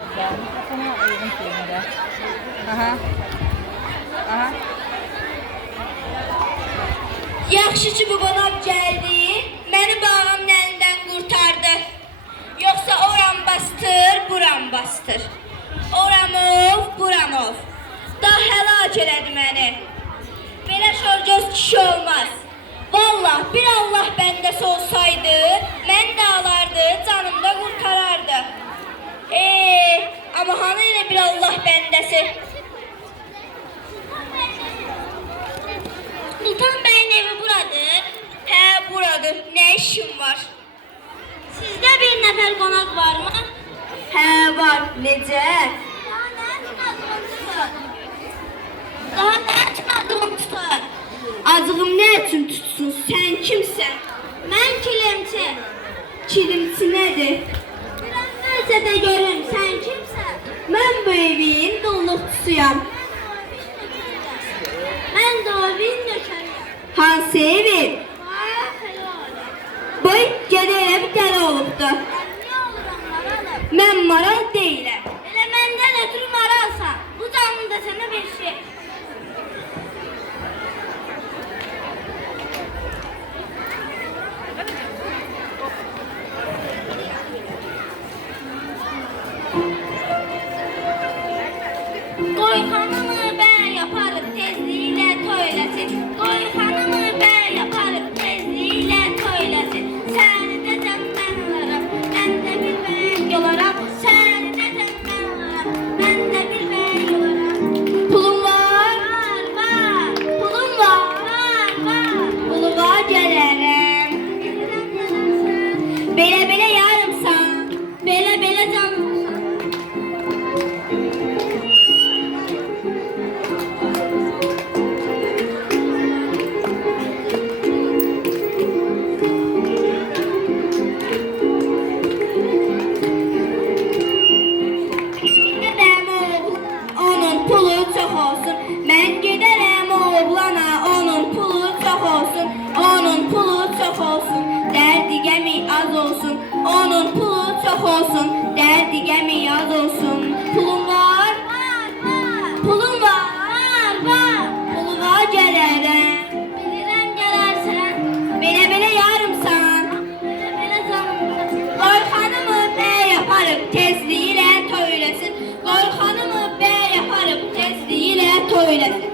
Mikrofona uygun şeyinde. Aha. Aha. Yaxşı ki bu qonaq gəldi, məni bağımın əlindən qurtardı. Yoxsa oram bastır, buram bastır. Oramov, buramov. Daha həlak elədi məni. Belə şorgöz kişi olmaz. Vallah bir Allah bəndəsi olsaydı, mən də alardı, canım da qurtarardı. Ama hanı elə bir Allah bəndəsi? Sultan Bey'in evi buradır. He buradır. Ne işin var? Sizde bir nefer konak var mı? He var. Nece? Daha ne için adımı tutar? Adığım ne için tutsun? Sen kimsen? Ben kilimçi. Kilimçi nedir? Biraz verse de görün. Sen kimsen? Ben bu evin dolukçusuyam. Ben de o evin nökəriyəm. Hansı evin? Boy gedəyə bir dəli olubdu. Niyə oluram maralı? Mən maral deyiləm. Elə məndən ötürü maralsan. Bu canımda sənə bir şey. Qoy xanımı bər yaparıq tezliyilə toyləsin. Qoy xanımı bər yaparıq tezliyilə toyləsin. Səni də cəmmən alaram, mən də bir bəng olaram. Səni də cəmmən alaram, mən də bir bəng olaram. Pulum var? Var, var. Pulum var? Var, var. Puluma gələrəm. Belə-belə yarımsan, belə-belə canımsan. Ben giderim oğlana, onun pulu çok olsun, onun pulu çok olsun, derdi gemi az olsun, onun pulu çok olsun, derdi gemi az olsun. Pulum var? Var, var. Pulum var? Var, var. Puluma gelirim. Bilirəm gələrsən. Belə-belə yarımsan. Belə-belə canımsan. Qoy xanımı bəy yaparım, tezliyilə toyləsin. Qoy xanımı bəy yaparım, tezliyilə toyləsin.